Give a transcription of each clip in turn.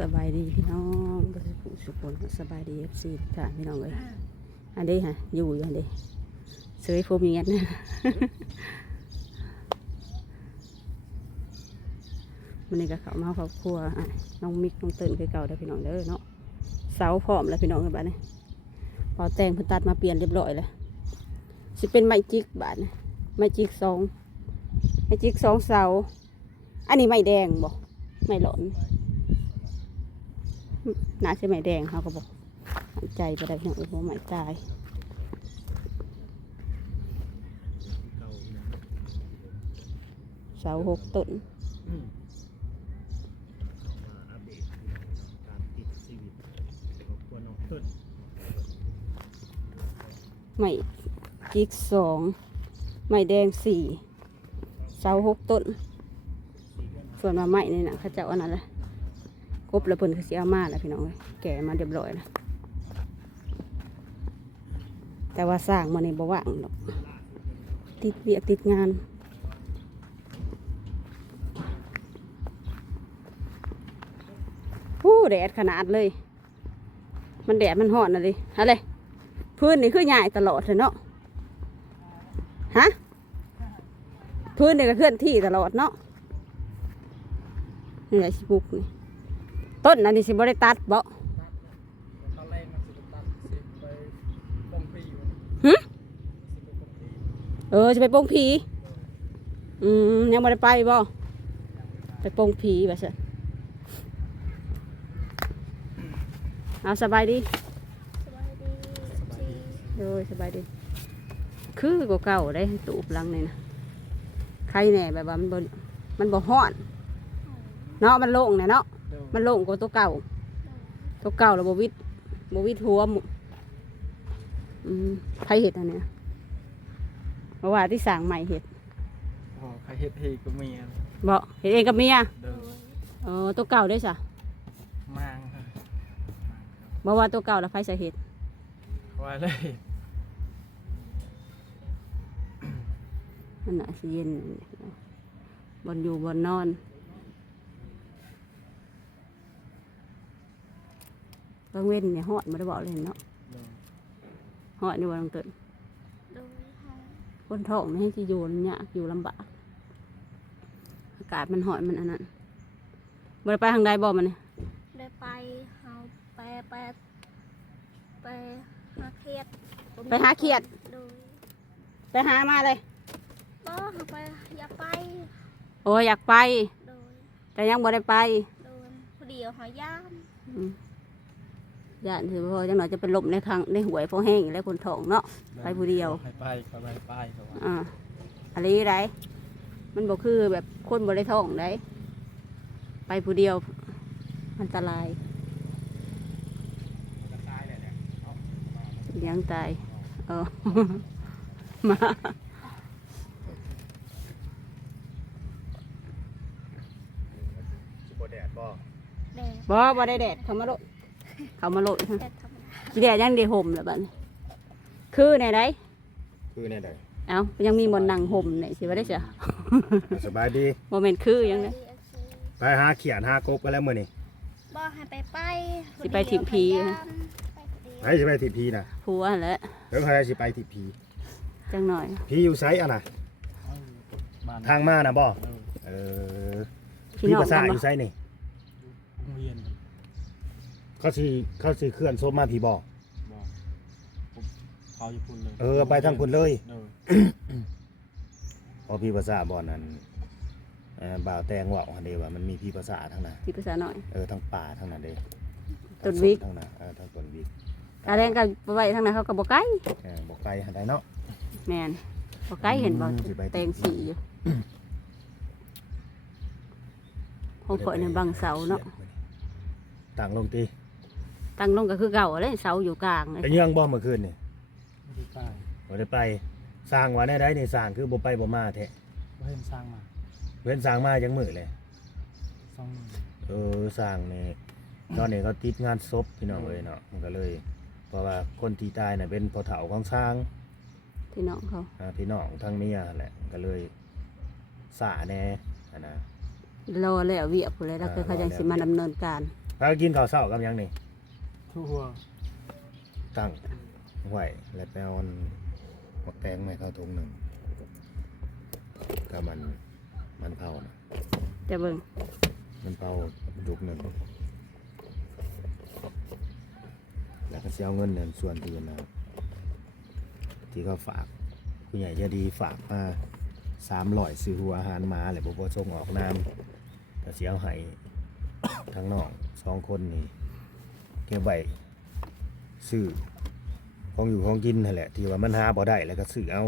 สบายดีพี่น้องก็จะผู้สุขคนสบายดีสิค่ะพี่น้องเลยอันนี้ฮะอยู่อันนี้เสยโฟมเงี้ยนะมันนี่ก็เขามาครอบครัวน้องมิกน้องเติร์นคือเก่าได้พี่น้องเด้อเนาะเสาพร้อมแล้วพี่น้องกันบ้านนี้พอแต่งเพิ่นตัดมาเปลี่ยนเรียบร้อยแล้วสิเป็นไม้จิกบาทนะไม้จิกสองเสาอันนี้ไม้แดงบ่ไม้หลอนน่าจะไม้แดงเขาก็บอกใจไปได้พี่น้องเพราะไม้ตายเสา6 ต้นไม้จิก2ไม้แดง4เสา6 ต้นส่วนมาไม้นี่นะเขาเจ้าอันนั้นเลยครบแล้วเพิ่นคือสิเอามาแล้วพี่น้องเลยแก่มาเรียบร้อยแล้วแต่ว่าสร้างมาในบ่ว่างหรอกติดเวียกติดงานแดดขนาดเลยมันแดดมันร้อนน่ะดิอะไรพื้นนี่คือใหญ่ตลอดเลยเนาะฮะพื้นนี่ก็เคลื่อนที่ตลอดเนาะนี่แหละสิบุกนี่ต้นอันนี้สิบ่ได้ตัดบ่หึจะไปโป่งผียังบ่ได้ไปบ่ไปโป่งผีแบบนั้นเอาสบายดีโดยสบายดีคือกว่าเก่าได้ตูบลังนี่นะใครแน่แบบว่ามันบ่ฮ้อนเนาะมันโล่งเนาะมันโล่งกว่าตัวเก่าแล้วบวิดหัวใครเห็ดอันเนี้ยเพราะว่าที่สั่งใหม่เห็ดใครเห็ดเองก็มีบอกเห็ดเองกับเมียตัวเก่าได้จ้ะมางบอกว่าตัวเก่าแล้วไฟใส่เห็ดว่าเลยมันน่ะสิเย็นบนอยู่บนนอนบางเว้นเนี่ยหอดมาได้บอกเลยเนาะหอดนี่ว่าต้องตื่นคนท้องไม่ให้ที่อยู่เนี่ยอยู่ลำบากอากาศมันหอดมันอันนั้นบ่ได้ไปทางใดบ่มันเนี่ยได้ไปเอาไปหาเขียดไปหาเขียดไปหามาเลยบ่ไปอยากไปโอ้อยากไปแต่ยังบ่ได้ไปพอดีหอยย่างย่านถือว่าจังหน่อยจะเป็นลมในหวยเพราะแห้งแล้วคนท้องเนาะไปผู้เดียวไปอะไรไรมันบอกคือแบบคนบ่ได้ท้องได้ไปผู้เดียวอันตรายเลี้ยงตายมาบ่ได้แดดเขามาโลดจีแดดยังได้ห่มแล้วบ้านคือในใดเอายังมีบนนั่งห่มไหนสิว่าได้จ้ะสบายดีโมเมนต์คือยังไงไปหาเขียนหากบไปแล้วมื้อนี้บ่ให้ไปสิไปถิ่มพีสิไปถิ่มพีนะผัวแหละแล้วใครสิไปถิ่มพีจังหน่อยพีอยู่ไซอ่ะนะทางมานะบ่พี่ภาษาอยู่ไซนี่เขาสิเคลื่อนโซมาผีบ่เขาอยู่พุ่นเลยไปทางพุ่นเลยพอพี่ภาษาบ่อนั้นบ่าวแตงว่าเดี๋ยวว่ามันมีพี่ภาษาทั้งนั้นพี่ภาษาหน่อยทั้งป่าทั้งนั้นเด้ต้นวิกทั้งนั้นทั้งต้นวิกอะไรกันไปทางนั้นเขาก็บอกไกลบอกไกลหันได้เนาะแมนบอกไกลเห็นบ่แตงสีอยู่ห้องข่อยในบางเสาเนาะต่างลงตีตั้งลงก็คือเก่าเลยเสาอยู่กลางไปเยื่องบ่เมื่อคืนนี่บ่ได้ไปสร้างว่าได้นี่สร้างคือบ่ไปบ่มาแท้เพิ่นสร้างมาจังมื้อเลย2 สร้างนี่ตอนนี้เขาติดงานศพพี่น้องเลยเนาะมันก็เลยเพราะว่าคนที่ตายน่ะเป็นพ่อเฒ่าของช้างพี่น้องเขาพี่น้องทั้งเมียแหละก็เลยสาแน่นะรอแล้วเวียบเลยแล้วเขายังสิมาดำเนินการ พากินข้าวเช้ากับหยังนี่ ทั่ว ตั้งไว้แล้วไปเอาหมักแตงมาให้เข้าถุงหนึงก็มันเผานะ จะเบิ่ง มันเผาดุกหนึงแล้วก็สิเอาเงินเนี่ยส่วนที่นะที่เขาฝากผู้ใหญ่ใจะดีฝากมา300ซื้อหัวอาหารหมาแหละบ่ส่งออกนามก็สิเอาให้ ทั้งน้อง2คนนี่เก็บไว้ซื้อของอยู่ของกินนั่นแหละที่ว่ามันหาบ่ได้แล้วก็ซื้อเอา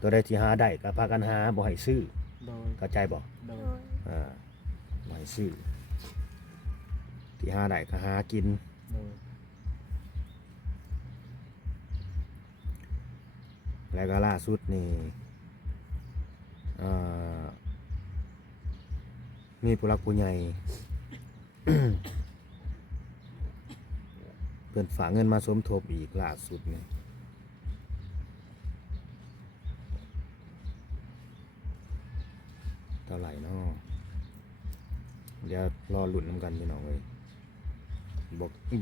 ตัวใดที่หาได้ก็พากันหาบ่ให้ซื้อ โดย เข้าใจบ่ โด โด ย ย บ่ให้ซื้อที่หาได้ก็หากิน โดย แล้วก็ล่าสุดนี่มีผู้หลักผู้ใหญ่ เพิ่นฝากเงินมาสมทบอีกล่าสุดนี่เท่าไหร่เนาะเดี๋ยวรอลุ้นนำกันพี่น้องเอ้ย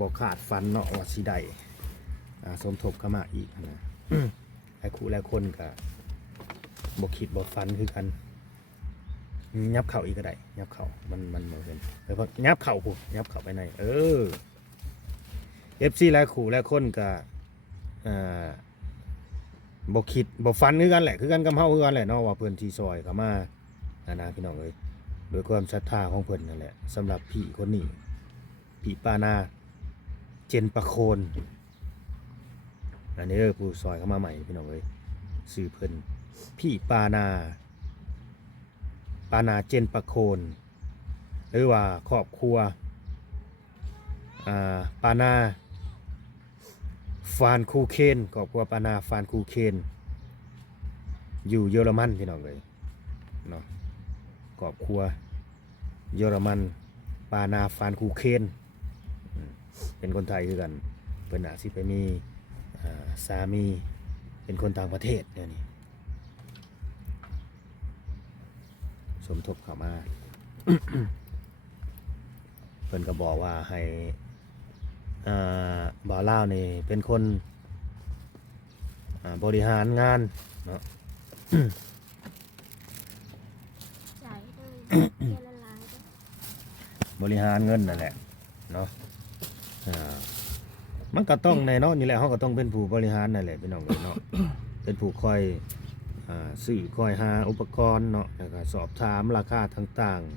บอกขาดฟันเนาะว่าสิได้สมทบเข้ามาอีกนะ ไอ้คู่และคนก็บอกคิดบอกฟันคือกันยับเข่าอีกก็ได้ยับเข่ามันเหมือนกันแต่พอยับเข่าปุ๊บยับเข่าไปไหนFC และคู่และคนก็บอกคิดบอกฟันคือกันแหละคือกันกับเฮาคือกันแหละเนาะว่าเพิ่นที่ซอยเข้ามานะพี่น้องเอ้ยโดยความศรัทธาของเพิ่นนั่นแหละสำหรับพี่คนนี้พี่ปานาเจนประโคนอันนี้ผู้ซอยเข้ามาใหม่พี่น้องเอ้ยชื่อเพิ่นพี่ปานาเจนประโคนหรือว่าครอบครัวปานาฟานคูเคนครอบครัวปานาฟานคูเคนอยู่เยอรมันพี่น้องเอ้ยเนาะครอบครัวเยอรมันปานาฟานคูเคนเป็นคนไทยคือกันเพิ่นอาจสิไปมีสามีเป็นคนต่างประเทศเนี่ยนี่สมทบเข้ามา เพิ่นก็บอกว่าให้บ่าวลาวนี่เป็นคนบริหารงานเนาะ ใจเลยเกละลายเด้อบ ริหารเงินนั่นแหละเนาะมันก็ต้องแน่นอนนี่แหละเขาก็ต้องเป็นผู้บริหารนั่นแหละพี่น้องเนาะ เป็นผู้คอยซื้อคอยหาอุปกรณ์เนาะแล้วก็สอบถามราคาต่างๆ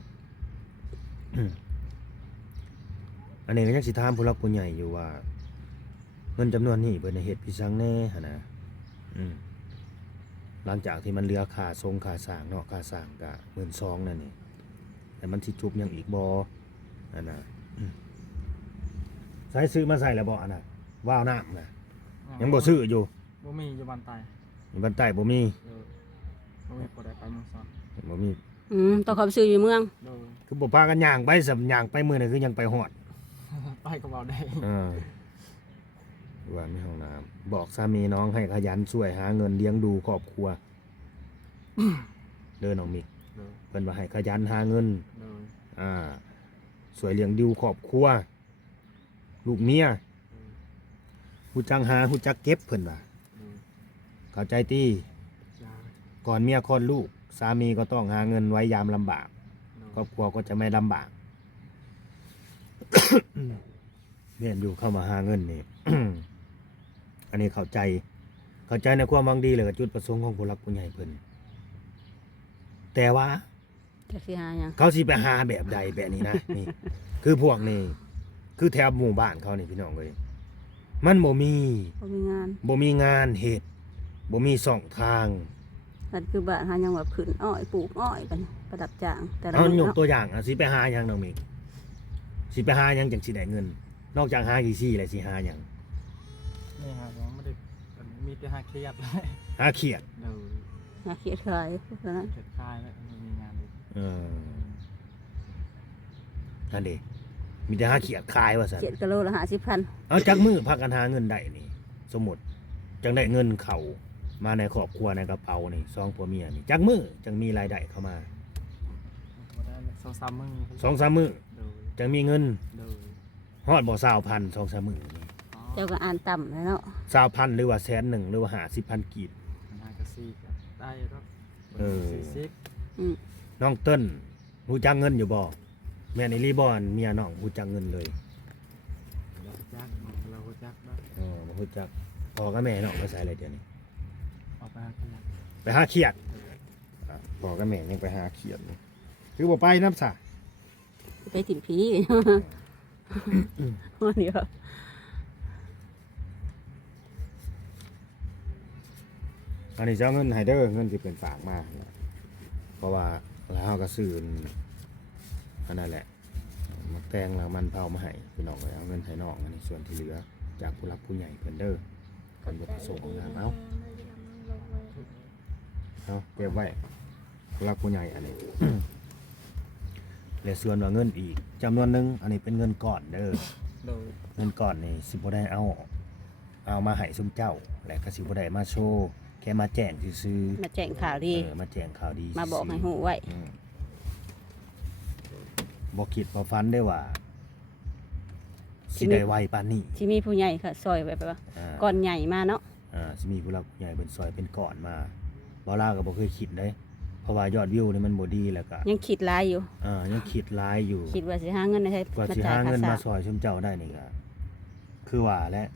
อันนี้ก็ยังสิถามผู้หลักผู้ใหญ่อยู่ว่าเงินจำนวนนี้เพิ่นเฮ็ดพิซังแน่หั่นนะหลังจากที่มันเหลือค่าทรงค่าสร้างเนาะค่าสร้างก็12,000นั่นนี่แต่มันสิจุบยังอีกบ่อันน่ะใส่ซื้อมาใส่แล้วบ่อันน่ะว้าวน้ำน่ะยังบ่ซื้ออยู่ บ่มีอยู่บ้านใต้ บ้านใต้บ่มี บ่มีบ่ได้ไปเมืองซอน บ่มี ต้องเข้าไปซื้ออยู่เมือง โดย คือบ่พากันย่างไปสำย่างไปมื้อนั้นคือยังไปฮอด ไปก็บ่ได้ ว่ามีห้องน้ำบอกสามีน้องให้ขยันช่วยหาเงินเลี้ยงดูครอบครัว เดินน้องมิก โดย เพิ่นว่าให้ขยันหาเงิน โดย ช่วยเลี้ยงดูครอบครัวลูกเมียฮู้จักหาฮู้จักเก็บเพิ่นว่า โดย เข้าใจติ ยา ก่อนเมียคลอดลูกสามีก็ต้องหาเงินไว้ยามลำบาก โดย ครอบครัวก็จะไม่ลำบาก เรียนอยู่เข้ามาหาเงินนี่ อันนี้เข้าใจในความหวังดีเลยกับจุดประสงค์ของผู้หลักผู้ใหญ่เพิ่นแต่ว่า จะสิหาหยัง เขาสิไปหาแบบใดแบบนี้นะ นี่ คือพวกนี้คือแถวหมู่บ้านเขานี่พี่น้องเอ้ยมันบ่มี บ่มีงาน งานเฮ็ดบ่มีช่องทาง นั่นคือบ้านหาหยังแบบขึ้นอ้อยปลูกอ้อยกันประดับจ้างแต่ละ เอา มื้ ย อก เนาะ ตัวอย่างสิไปหาหยังน้องมิกสิไปหาหยังจังสิได้เงิน นอกจากหากี่ซี่แล้วสิหาหยัง นี่ฮะยังไม่ได้มีแต่หาเครียดเลย หาเขียด โดย หาเขียดขายเท่านั้น เกิดคายแล้วไม่มีงานเลย นั่นเด้มีแต่หาเขียดขายว่าซั่น เขียดกิโลละ50,000 เอาจักมือพากันหาเงินได้นี่ สมมุติจังได้เงินเข้ามาในครอบครัวในกระเป๋านี่2ผัวเมียนี่จักมือจังมีรายได้เข้ามา บ่ได้2-3มื้อ 2-3 มื้อ โดย จังมีเงิน โดย ฮอดบ่20,000 2-3 มื้อนี่ อ๋อ เจ้าก็อ่านต่ำแล้วเนาะ 20,000หรือว่า100,000หรือว่า50,000กีบ มันน่าจะซีก็ได้ก็ เออ 40 อืม น้องเติ้นฮู้จักเงินอยู่บ่แม่นอีหลีบ่อันเมียน้องฮู้จักเงินเลย เราจักเราจักบ้าง บ่ฮู้จักพ่อกับแม่น้องไปไสเลยเดี๋ยวนี้ ออกไปหาขยะ ไปหาเขียดพ่อกับแม่ยังไปหาเขียดอยู่คือบ่ไปนำซะ ไปถิ่มผี วันนี้ก็ อันนี้จะเอาเงินให้เด้อเงินที่เป็นฝากมาเพราะว่าแล้วเฮาก็ซื้ออันนั้นแหละมาแต่งแล้วมันเผามาให้พี่น้องก็เอาเงินให้น้องอันนี้ส่วนที่เหลือจากผู้หลักผู้ใหญ่เพิ่นเด้อเพิ่นบ่ประสงค์งานเอาเก็บไว้ผู้หลักผู้ใหญ่อันนี้ และส่วนว่าเงินอีกจำนวนหนึงอันนี้เป็นเงินก้อนเด้อ โดย เงินก้อนนี่สิบ่ได้เอามาให้ซุมเจ้าและก็สิบ่ได้มาโชว์แค่มาแจ้งซื่อๆ มาแจ้งข่าวดี มาแจ้งข่าวดี มาบอกให้หูไว้ บอกคิดบ่ฝันได้ว่าสิได้ไวปานนี้ ที่มีผู้ใหญ่ค่ะซอยไว้ไปว่า อ่า ก่อนใหญ่มาเนาะ สิมีผู้หลักผู้ใหญ่เป็นซอยเป็นก่อนมาบ่ล่าก็บ่เคยคิดเลยเพราะว่ายอดวิวนี่มันบ่ดีแล้วก็ ยังคิดหลายอยู่ ยังคิดหลายอยู่ คิดว่าสิหาเงินได้ใช้ กว่า มา สิ จ่าย หา ค่า เงิน สร้า มาง ซอยชุมเจ้าได้นี่ก็คือว่าและ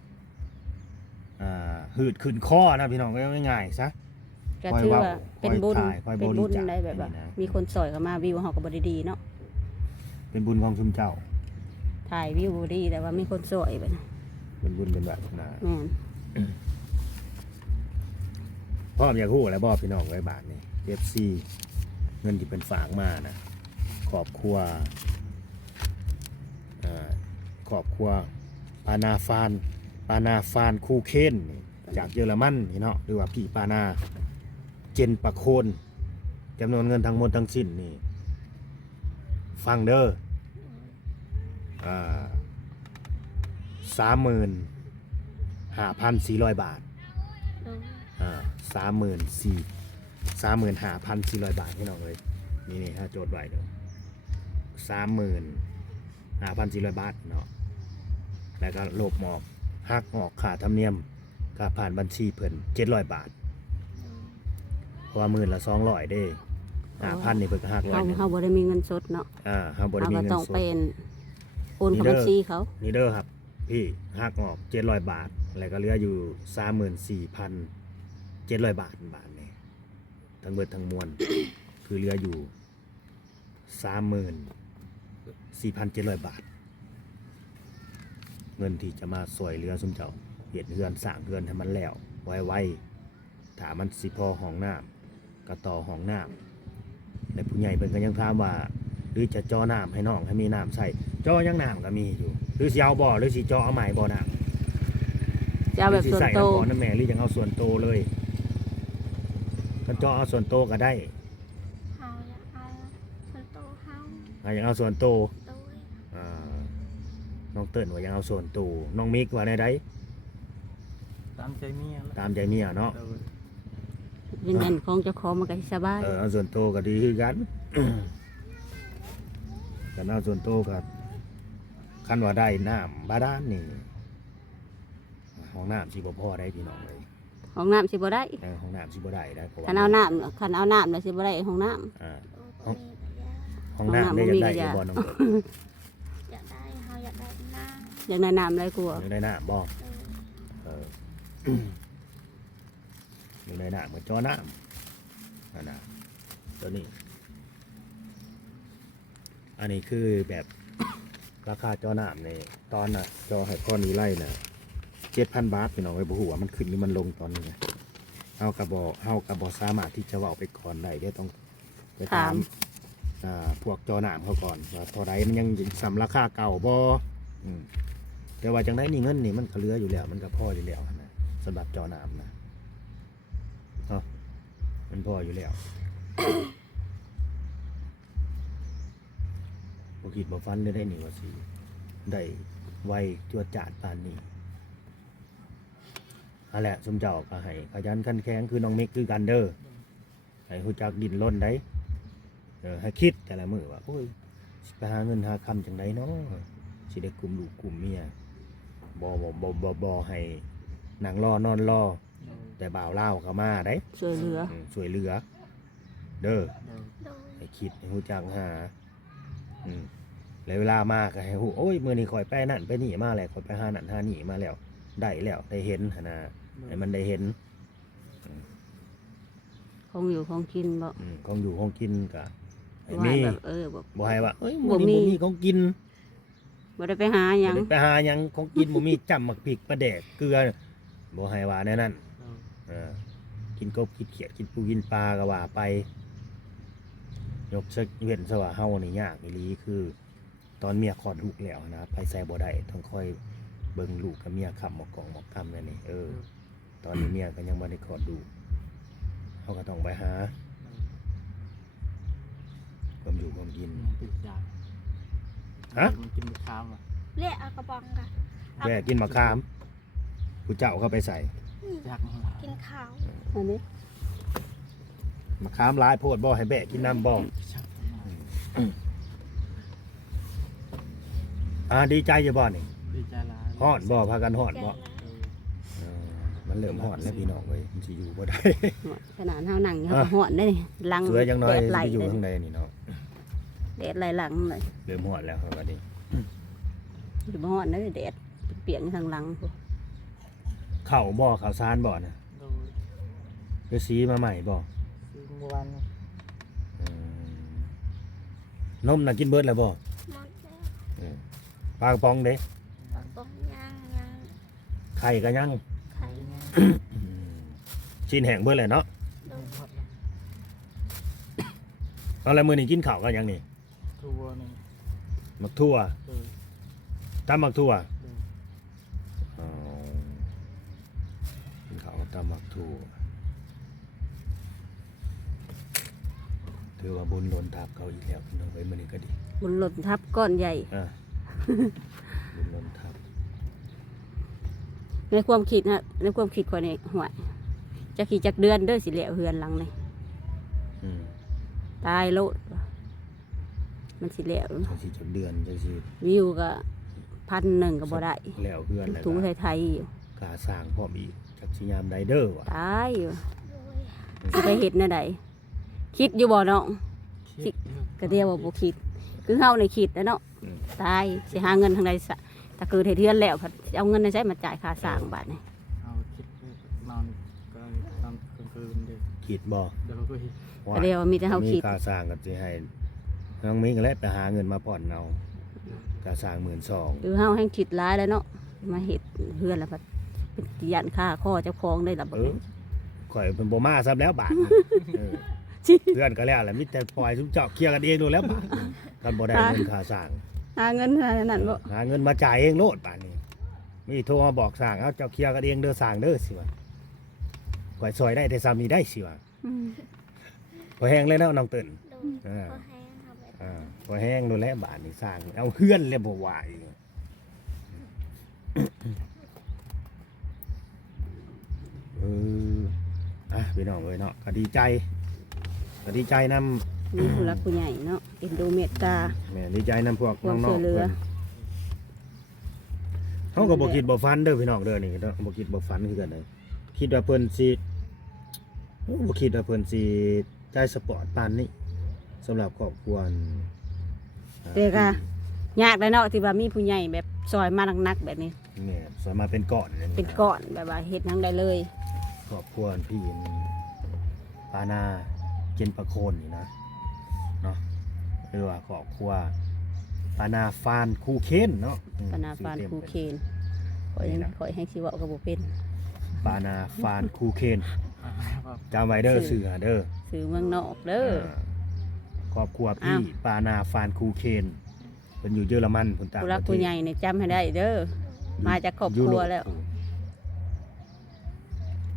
หืดขึ้นคอนะพี่น้องก็ง่ายๆซะ ก็ถือว่าเป็นบุญ คอย เป็น บริ บุญ จาค ได้แบบว่า นี่นะ มีคนซอยเข้ามาวิวเฮาก็บ่ได้ดีเนาะ เป็นบุญของชุมเจ้า ถ่ายวิวบ่ดีแต่ว่ามีคนซอยไปนะ เป็นบุญเป็นแบบนะ แม่น พ่ออยากฮู้แล้วบ่พี่น้องไว้บาทนี่ FC เงินที่เป็นฝากมานะครอบครัวครอบครัวปานาฟานคูเคนนี่จากเยอรมันนี่เนาะหรือว่าพี่ปานาเจนปะโคนจำนวนเงินทั้งหมดทั้งสิ้นนี่ฟังเด้อ35,400 บาท 35,400 บาทพี่น้องเลยนี่ถ้าโจทย์ไว้เด้อ35,400 บาทเนาะแล้วก็ลบหมอกหักออกค่าธรรมเนียมค่าผ่านบัญชีเพิ่น700 บาทเพราะว่ามื้อละ200เด้5,000นี่เพิ่นก็หักร้อยหนึง เฮาบ่ได้มีเงินสดเนาะ เฮาบ่ได้ เฮา มี ก็ เงิน ต้อง สด เป็นโอนเข้าบัญชีเขา นี่เด้อครับพี่หักออก700 บาทแล้วก็เหลืออยู่ 34,700 บาทนี่ทั้งเบิดทั้งมวล คือเหลืออยู่ 34,700 บาท เงินที่จะมาสวยเหลือซุมเจ้าเฮ็ดเฮือนสร้างเฮือนให้มันแล้วไวๆถ้ามันสิพอห้องน้ำก็ต่อห้องน้ำและผู้ใหญ่เพิ่นก็ยังถามว่าหรือจะเจ่อน้ำให้น้องให้มีน้ำใส่เจ่อยังน้ำก็มีอยู่หรือสิเอาบ่หรือสิเจ่อเอาใหม่บ่น้ำ จะเอาแบบส่วนโตว หรือสิใน้ำบ่อน้ำแม่หรือยังเอาส่วนโตเลยถ้าเจ่อเอาส่วนโตก็ได้ เฮาอยากเอาส่วนโตวเฮา ยังเอาส่วนโต โดย อ่าน้องเติ้นว่ายังเอาส่วนโตน้องมิกว่าได้ ตามใจเมีย ตามใจเมียเนาะ โดย เป็นเงินของเจ้าของมันก็สิสบาย เอาส่วนโตก็ดีคือกัน กันเอาส่วนโตก็คันว่าได้น้ำบาดาลนี่ห้องน้ำสิบ่พอได้พี่น้องเลย ห้องน้ำสิบ่ได้ ห้องน้ำสิบ่ได้ได้เพราะว่า คันเอาน้ำแล้วสิบ่ได้ห้องน้ำ อ่า โอ้ตัวนี้ก็ยาก ห้องน้ำได้ ห้องน้ำบ่มี ได้ ก็ยาก บ่น้องเติ้น อยากได้เฮาอยากได้หน้า อยากได้น้ำอะไรกลัว ยังได้น้ำบ่ โดย เออ ยังได้น้ำเหมือนจอน้ำนั่นนะตัวนี้ อันนี้คือแบบ ราคาจอน้ำในตอนน่ะจอไฮคอนนี้ไล่น่ะ7,000 บาทพี่น้องไว้บ่ฮู้ว่ามันขึ้นหรือมันลงตอนนี้นะเฮาก็บ่สามารถที่จะเว้าไปก่อนได้เดี๋ยวต้องไปถามพวกจอน้ำเขาก่อนว่าเท่าใดมันยังสำราคาเก่าบ่อืมแต่ว่าจังได๋นี่เงินนี่มันก็เหลืออยู่แล้วมันก็พออยู่แล้วนะสำหรับจอน้ำนะเนาะมันพออยู่แล้ว บ่คิดบ่ฝันได้นี่ว่าสิได้ไวจวดจาดปานนี้นั่นแหละสมเจ้าก็ให้ขยันขันแข็งคือน้องมิกคือกันเด้อให้ฮู้จักดิ้นรนได้ให้คิดแต่ละมื้อว่าโอ้ยสิไปหาเงินหาคำจังไดเนาะ สิได้กลุ่มลูกกลุ่มเมียบ่ให้นั่งรอนอนรอแต่บ่าวเล่าวก็มาได้ ช่วยเหลือ ช่วยเหลือเด้อ โดย ให้คิดให้ฮู้จักหาแล้วเวลามาก็ให้ฮู้โอ้ยมื้อนี้ข่อยไปนั่นไปนี่มาแล้วข่อยไปหานั่นหานี่มาแล้วได้แล้วได้เห็นหั่นน่ะให้มันได้เห็น ของอยู่ของกินบ่ ของอยู่ของกินก็ให้ ว่า มี แบบบ่ บ่ให้ว่าเอ้ย บ่ มื้อ มี นี้บ่มีของกิน บ่ได้ไปหาหยัง บ่ได้ไปหาหยังของกินบ่มีจำหมักพริกปลาแดกเกลือบ่ให้ว่าแน่นั่นกินกบกินเขียดกินปูกินปลาก็ว่าไปยกเว้นซะว่าเฮานี่ยากอีหลีคือ ตอนเมียคลอดลูกแล้วนะไปใส่บ่ได้ต้องคอยเบิ่งลูกกับเมียขับหมอกกองหมอกกำนั่นนี่ตอนนี้เมียก็ยังบ่ได้คลอดลูกเฮาก็ต้องไปหาความอยู่ความกิน มันติดยา ฮะ มันกินมะขามอ่ะ เรียกเอากระป๋องค่ะ แม่กินมะขามผู้เจ้าเข้าไปใส่ ยากมาก กินข้าว อันนี้ มะขามหลายโพดบ่ให้แบะกินน้ำบ่ ชัก ดีใจอยู่บ่นี่ ดีใจร้าย ฮ้อนบ่พากันฮ้อน ใจ บ่ ร้าย มันเริ่มฮ้อนแล้วพี่น้องเว้ยมันสิอยู่บ่ได้ ขนาดเฮานั่งอยู่เฮาก็ฮ้อนได้นี่หลัง สวยจังน้อย แดดไหล ไปอยู่ เลย ข้างในนี่เนาะ แดดไหลหลังเลย เริ่มฮ้อนแล้วครับบัดนี้ อยู่บ่ฮ้อนเด้อแดดเปียกอยู่ทางหลังพุ่น ข้าวบ่ข้าวสารบ่นะ โดย ไปสีมาใหม่บ่ ซื้อเมื่อวานนี่ นมน่ะกินเบิดแล้วบ่ หมดแล้ว ปลากระป๋องเด้ กระป๋องย่างย่าง ไข่ก็ยัง ไข่ ชิ้นแห้งเบิดเลยเนาะ โดย หมดแล้ว เอาแล้วมื้อนี้กินข้าวก็ยังนี่ ทัวร์นี่ มักทั่ว โดย ตำมักทั่ว โดย อ๋อกินข้าวกับตำมักทั่วถือว่าบุญหล้นทับเขาอีกแล้วพี่น้องเอ้ยมื้อนี้ก็ดี บนหล่นทับก้อนใหญ่ อ่ะ บุญหล้นทับ ในความคิดฮะในความคิดข่อยนี่ห่วยจักกี่จักเดือนเด้อสิแล้วเฮือนหลังนี่ อืม ตายโลดว่ะมันสิแล้ว จังสิจักเดือนจังสิ วิวก็1,000ก็บ่ได้ แล้วเพื่อนแล้ว ถุง ก็ ไทยๆอยู่ กาสร้างพร้อมอีกจักสิยามใดเด้อว่ะ ตายอยู่ โดย สิไปเฮ็ดแนวใดคิดอยู่บ่น้อง คิด ก็เดียวว่าบ่คิด คือเฮาในคิดแล้วเนาะ อืม ตายสิหาเงินทางใดซะถ้าเกิดเฮ็ดเฮือนแล้วสิเอาเงินในใช้มาจ่ายค่าสร้างบาดนี่ เอาคิดนอนก็นอนกลางคืนเด็ก คิดบ่ เดี๋ยวก็คิด ว่า ก็เดียวว่ามีแต่เฮาคิด กาสร้างก็สิให้น้องมิ้งก็แล้วไปหาเงินมาผ่อนเอากาสร้าง 12,000 หรือเฮาแห่งคิดหลายแล้วเนาะมาเฮ็ดเฮือนแล้วพัดเป็นย่านค่าข้อเจ้าของได้ล่ะบัดนี้ ข่อยเป็นบ่มาซับแล้วบาทนี่เออเพื่อนก็แล้วแหละมีแต่ปล่อยซุมเจาะเคลียร์กันเองดูแล้วบาทนี่กันบ่ได้เงินค่าสร้าง หาเงินเท่านั้นบ่ หาเงินมาจ่ายเองโลดบาทนี้มีโทรมาบอกสร้างเอาเจ้าเคลียร์กันเองเด้อสร้างเด้อสิว่าข่อยซอยได้แต่ซ้ำนี้ได้สิว่า อืม ข่อยแห้งเลยนะน้องเติ้น โดยพอแห้งเอาไป ข่อยแห้งโดนแล้วบาทนี่สร้างเอาเฮือนเลยบ่ว่าอีกเออพี่น้องเอ้ยเนาะก็ดีใจนำ มีผู้รักผู้ใหญ่เนาะเอ็นดูเมตตา แม่ดีใจนำพวก ความ น้อง ช่วย ๆ เหลื เพิ่ อ นเฮาก็บ่คิดบ่ฝันเด้อพี่น้องเด้อนี่เนาะบ่คิดบ่ฝันคือกันเลยคิดว่าเพิ่นสิบ่คิดว่าเพิ่นสิใจสปอร์ตปานนี้สำหรับครอบครัว เด็กอะยากเลยเนาะที่ว่ามีผู้ใหญ่แบบซอยมาหนักๆแบบนี้ แม่สามารถเป็นก้อนย เป็นก้อนแบบว่าเฮ็ดหยังได้เลย ครอบครัวพี่ปานาเจนประโคนนี่นะเนาะหรือว่าครอบครัวปานาฟานคูเคนเนาะ ปนาฟานคูเคนข่อยให้สิเว้าก็บ่เป็น ปานาฟานคูเคน แบบ จำไว้เด้อ ชื่ สื่ อ อเด้อ สื่อเมืองนอกเด้อ ครอบครัว อ้า พี่ ว ปานาฟานคูเคนเป็นอยู่เยอรมันพุ่นต่าง ผู้ ป รัก ระเท ผู้ ศ ใหญ่เนี่ยจำให้ได้เด้อ มาจากครอบครัวแล้ว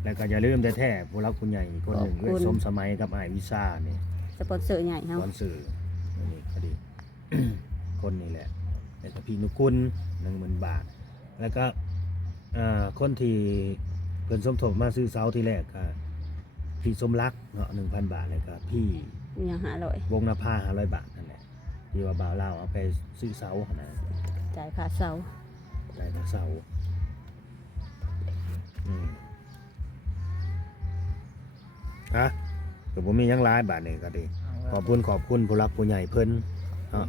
แล้วก็อย่าลืมแท้ๆผู้รักผู้ใหญ่อีกคนหนึ่ง ขอบ ด้ คุ วย ณ สมสมัยกับอ้ายวิซ่านี่ สปอนเซอร์ใหญ่เฮา ตอนสื่ออันนี้ก็ดี คนนี่แหละแล้วก็พี่นุกุล10,000 บาท แล้วก็คนที่เพิ่นสมทบมาซื้อเสาที่แรกก็พี่สมรักเนาะ 1,000 บาทแล้วก็พี่ มีหยัง500 วงนภา500 บาทนั่นแหละที่ว่าบ่าวลาวเอาไปซื้อเสาหั่นนะ จ่ายค่าเสา ได้แต่เสาฮะก็บ่มีหยังหลายบาทนี่ก็ดีขอบคุณผู้รักผู้ใหญ่เพิ่นเนาะ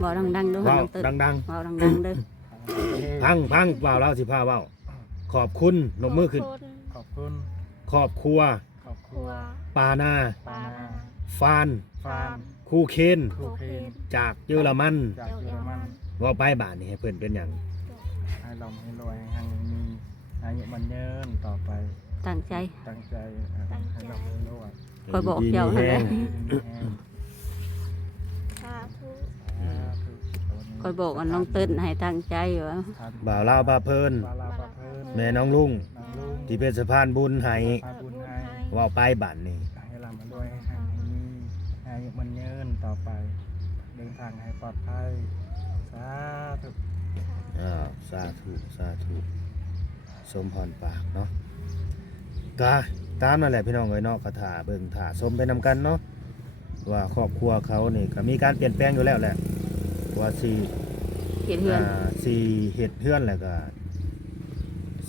เว้าดังๆเด้อ เว้า น้องเติ้น ดัง เว้าดังๆเด้อ ๆพังเว้าเล่าสิพาเว้าขอบคุณนกมือขึ้น ขอบคุณ ครอบครัว ครอบค ค รั รั ว ว ปานา ปานา ฟาน ฟาน คู่เคน ครูเพน จากเยอรมัน จากเยอรมัน เว่าไปบาทนี่ให้เพิ่นเป็นหยัง ให้เราให้รวยให้หังมีอายุมันยืนต่อไป ตั้งใจ ตั้งใจให้เราให้รวย คอยบอกเจ้าหั่นแหละ สาธุ คอยบอกอันน้องเติ้นให้ตั้งใจว่า บ่าวลาวพาเพิ่น บาลาปะเพิ่น แม่น้องลุง น้องลุง ที่เป็นสะพานบุญให้ พาบุญให้ เว่าไปบาทนี่ ให้เรามาด้วยให้หังมีอายุมันยืนต่อไป เดินทางให้ปลอดภัยสาธุ สาธุสมพรปากเนาะกะตามนั่นแหละพี่น้องเอ้ยเนาะก็ถ่าเบิ่งถ่าสมไปนำกันเนาะว่าครอบครัวเขานี่ก็มีการเปลี่ยนแปลงอยู่แล้วแหละว่าสิ เฮ็ดเฮือน สิเฮ็ดเฮือนแล้วก็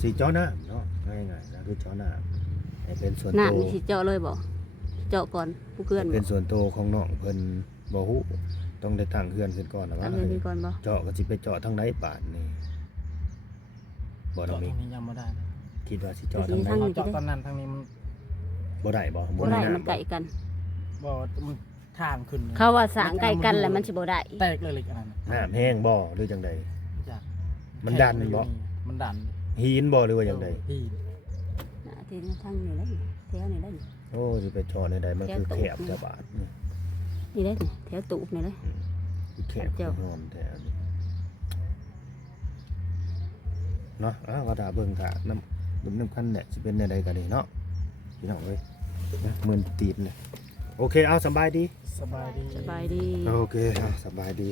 สิเจาะน้ำเนาะง่ายๆก็คือเจาะน้ำให้เป็นส่วน น้ำ ตัว นี่สิเจาะเลยบ่เจาะก่อนผู้เกือน เป็ บ่ นส่วนตัวของน้องเพิ่นบ่ฮู้ต้องได้ตั้งเฮือนขึ้นก่อนแล้ว ตั้ ว่าง เฮือนนี่ก่อนบ่ เจาะก็สิไปเจาะทางไหนปานนี่บ่น้อง เจาะ มี ทางนี้ยังไม่ได้นะ คิดว่าสิเจาะทางไหน เราเจาะตอนนั้นทางนี้มัน บ่ได้บ่ บ่ได้ ำ มันไกลกัน บ่มันทางขึ้นลย เขาว่าสร้างใกล้กันแล้วมันสิบ่ได้ แตกเลยอันนั้น น้ำแห้งบ่หรือจังใด จาก มันดันบ่ มันดัน หินบ่หรือว่าจังใด พี่ น่ะที่ทางนี้ได้แถวนี้ได้ โอ้สิไปเจาะในใดมันคือแคบจะบาดนี่ นี่ได้แถวตูบนี่เลย คือแคบหอมแท้นี่เนาะก็ถ้าเบิ่งถ้าน้ำคันเนี่ยสิเป็นในใดก็ดีเนาะพี่น้องเอ้ยนะมื้อตีนเลยโอเคเอาสบายดี สบายดี สบายดี โอเคเอาสบายดี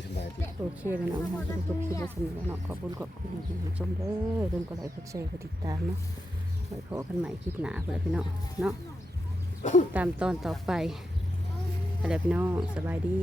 โอเคพี่น้องค่ะจะได้จบคลิปไว้สำหรับเนาะขอบคุณที่ชมเด้อเริ่มกดไลค์กดแชร์กดติดตามเนาะไว้พบกันใหม่คลิปหน้าเพื่อนพี่น้องเนาะตามตอนต่อไปอะไรพี่น้องสบายดี